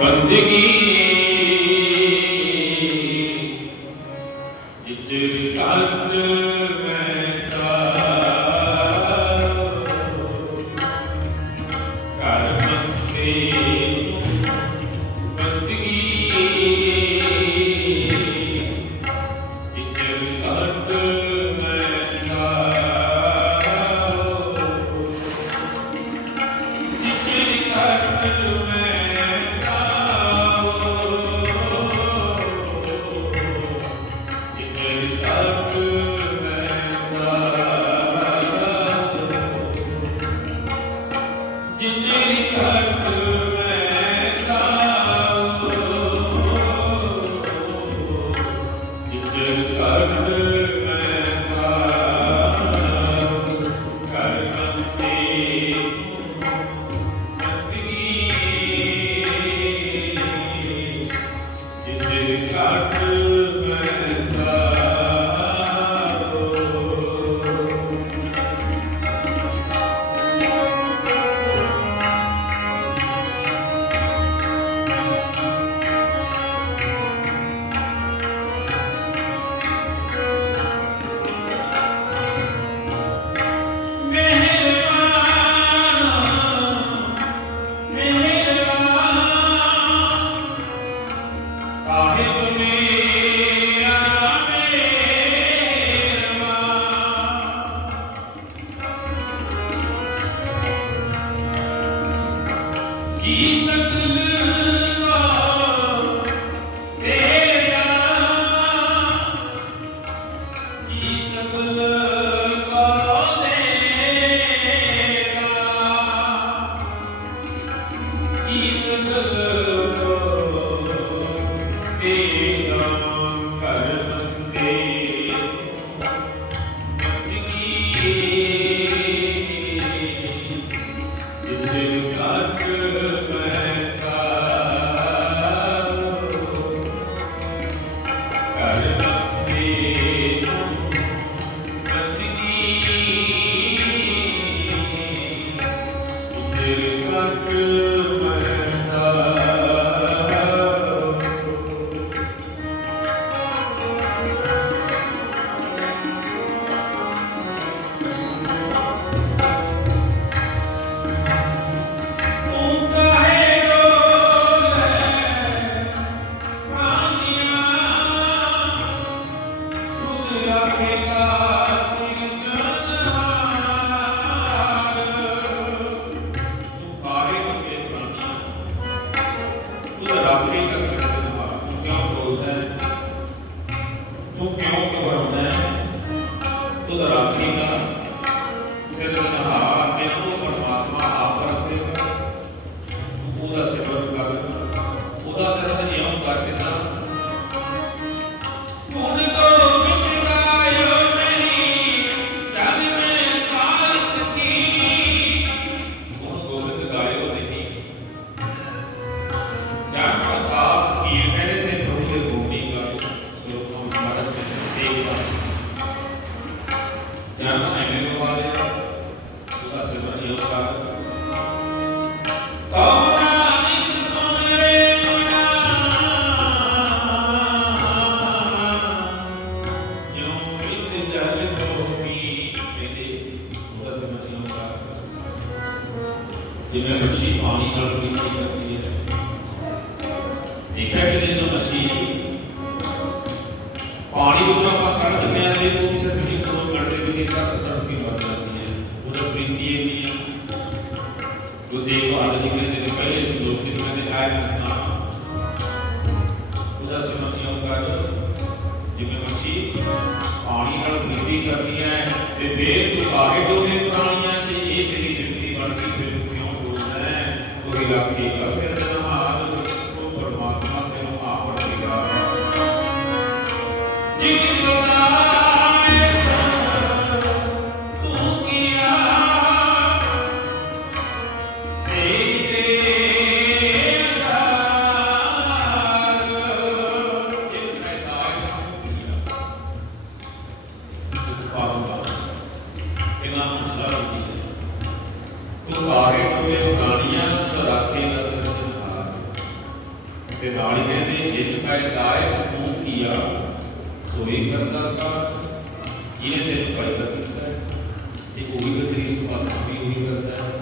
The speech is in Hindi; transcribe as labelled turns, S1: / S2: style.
S1: बंदगी He's the Thank you. ਰੱਬ ਨੇ ਕਸਮ ਕਿਉਂ ਬੋਲਦਾ ਹੈ? ਤੂੰ ਕਿਉਂ जिनमें मछली पानी तड़पनी नहीं करती है देखा कि नहीं तो मछली पानी को जब आप कर देते हैं तो उसे किसी को करते हुए देखा तो तड़पी मर जाती है उधर प्रीति ये भी है जो देव आनंद जी कहते थे पहले से लोग दिन मैंने गाय इंसान उधर से मतियों का जो जिनमें मछली पानी तड़प नहीं करती है वे बेल को आगे जो ਸੁਭਾਗੇ ਕੋਈ ਗਾਣੀਆਂ ਤਰਾਕੇ ਦਾ ਸਿਮਰਨ ਹਾਰ ਤੇ ਨਾਲ ਹੀ ਕਹਿੰਦੇ, ਜਿਨ ਪੈ ਲਾਇ ਸਕੂਨ ਕੀਆ, ਸੋਈ ਕਰਦਾ ਸਾ ਇਹਨੇ ਤੇ ਪੈਦਾ ਕੀਤਾ ਇਹ ਕੋਈ ਵੀ ਤੇਰੀ ਸੁਭਾਅ ਵੀ ਉਹੀ ਕਰਦਾ ਹੈ।